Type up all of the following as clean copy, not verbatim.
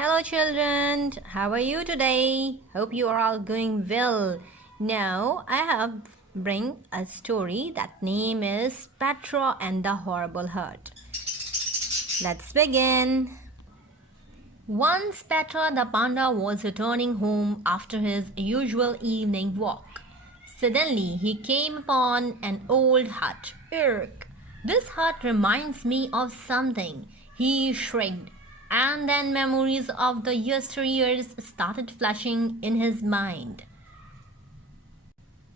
Hello children, how are you today? Hope you are all going well. Now I have bring a story that name is Petra and the Horrible Hurt. Let's begin. Once Petra the panda was returning home after his usual evening walk. Suddenly he came upon an old hut. Irk! This hut reminds me of something, he shrieked, and then memories of the yesteryears started flashing in his mind.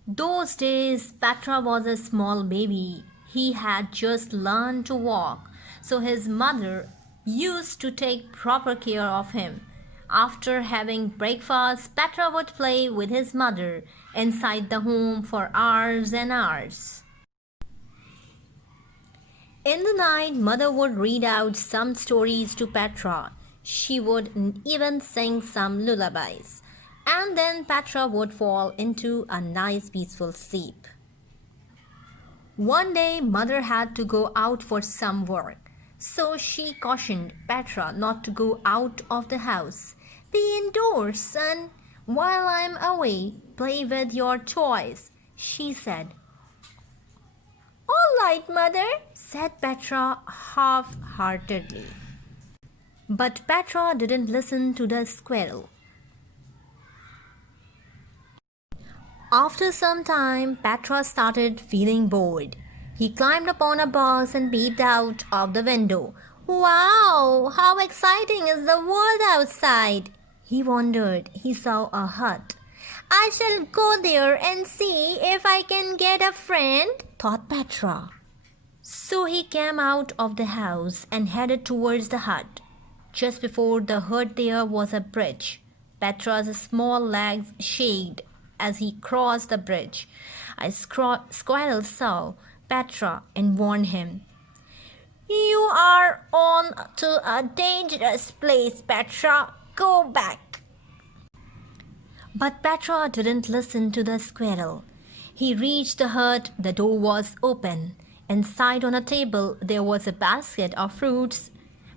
Those days, Petra was a small baby. He had just learned to walk, so his mother used to take proper care of him. After having breakfast, Petra would play with his mother inside the home for hours and hours. In the night, mother would read out some stories to Petra. She would even sing some lullabies. And then Petra would fall into a nice peaceful sleep. One day, mother had to go out for some work. So she cautioned Petra not to go out of the house. Be indoors, son. While I'm away, play with your toys, she said. All right, mother, said Petra half-heartedly. But Petra didn't listen to the squirrel. After some time, Petra started feeling bored. He climbed upon a box and peeped out of the window. Wow, how exciting is the world outside! He wondered. He saw a hut. I shall go there and see if I can get a friend, thought Petra. So he came out of the house and headed towards the hut. Just before the hut there was a bridge. Petra's small legs shook as he crossed the bridge. A squirrel saw Petra and warned him. You are on to a dangerous place, Petra. Go back. But Petra didn't listen to the squirrel. He reached the hut. The door was open. Inside on a table there was a basket of fruits.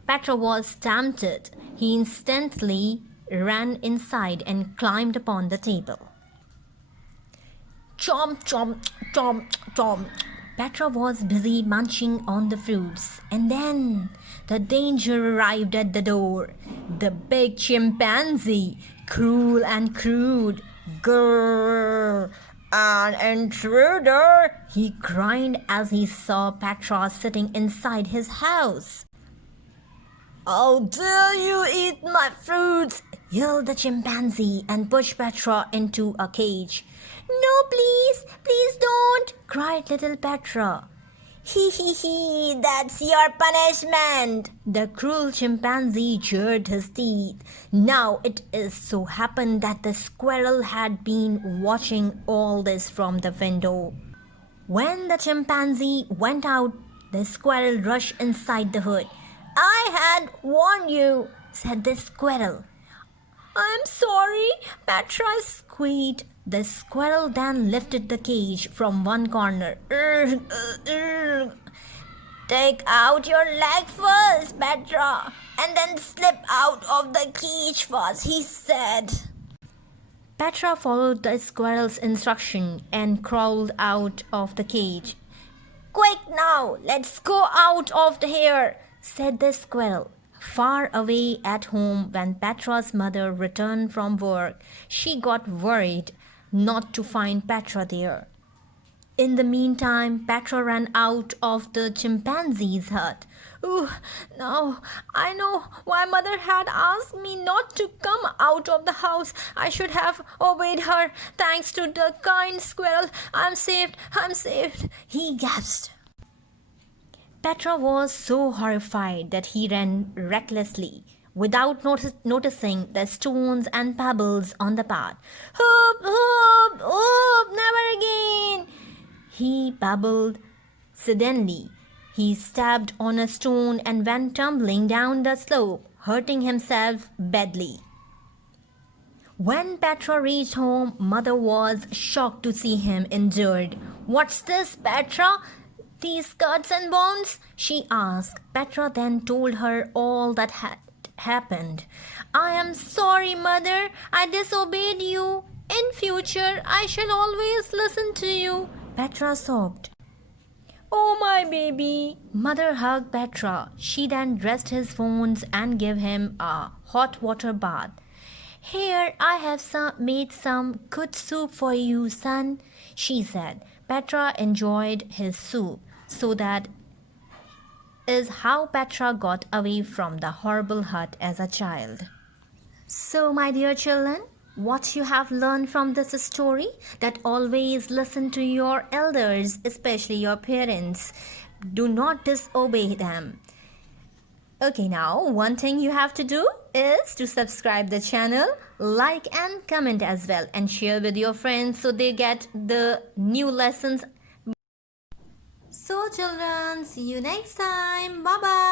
Petra was tempted. He instantly ran inside and climbed upon the table. Chomp, chomp, chomp, chomp. Petra was busy munching on the fruits. And then the danger arrived at the door. The big chimpanzee, cruel and crude. Grrr! An intruder! He cried as he saw Petra sitting inside his house. How dare you eat my fruits? Yelled the chimpanzee and pushed Petra into a cage. No, please don't, cried little Petra. Hee, that's your punishment. The cruel chimpanzee jerked his teeth. Now it is so happened that the squirrel had been watching all this from the window. When the chimpanzee went out, the squirrel rushed inside the hut. I had warned you, said the squirrel. I'm sorry, Petra squeaked. The squirrel then lifted the cage from one corner. Take out your leg first, Petra, and then slip out of the cage first, he said. Petra followed the squirrel's instruction and crawled out of the cage. Quick now, let's go out of here, said the squirrel. Far away at home, when Petra's mother returned from work, she got worried not to find Petra there. In the meantime, Petra ran out of the chimpanzee's hut. Ooh, now I know why mother had asked me not to come out of the house. I should have obeyed her. Thanks to the kind squirrel, I'm saved, he gasped. Petra was so horrified that he ran recklessly, without noticing the stones and pebbles on the path. Hoop, never again, he babbled. Suddenly, he stepped on a stone and went tumbling down the slope, hurting himself badly. When Petra reached home, mother was shocked to see him injured. What's this, Petra? These cuts and bones? She asked. Petra then told her all that had happened. I am sorry, mother. I disobeyed you. In future, I shall always listen to you, Petra sobbed. Oh, my baby. Mother hugged Petra. She then dressed his wounds and gave him a hot water bath. Here, I have made some good soup for you, son, she said. Petra enjoyed his soup, so that is how Petra got away from the horrible hut as a child. So, my dear children, what you have learned from this story, that always listen to your elders, especially your parents. Do not disobey them. Okay, now one thing you have to do is to subscribe the channel, like and comment as well, and share with your friends so they get the new lessons. So children, see you next time. Bye bye.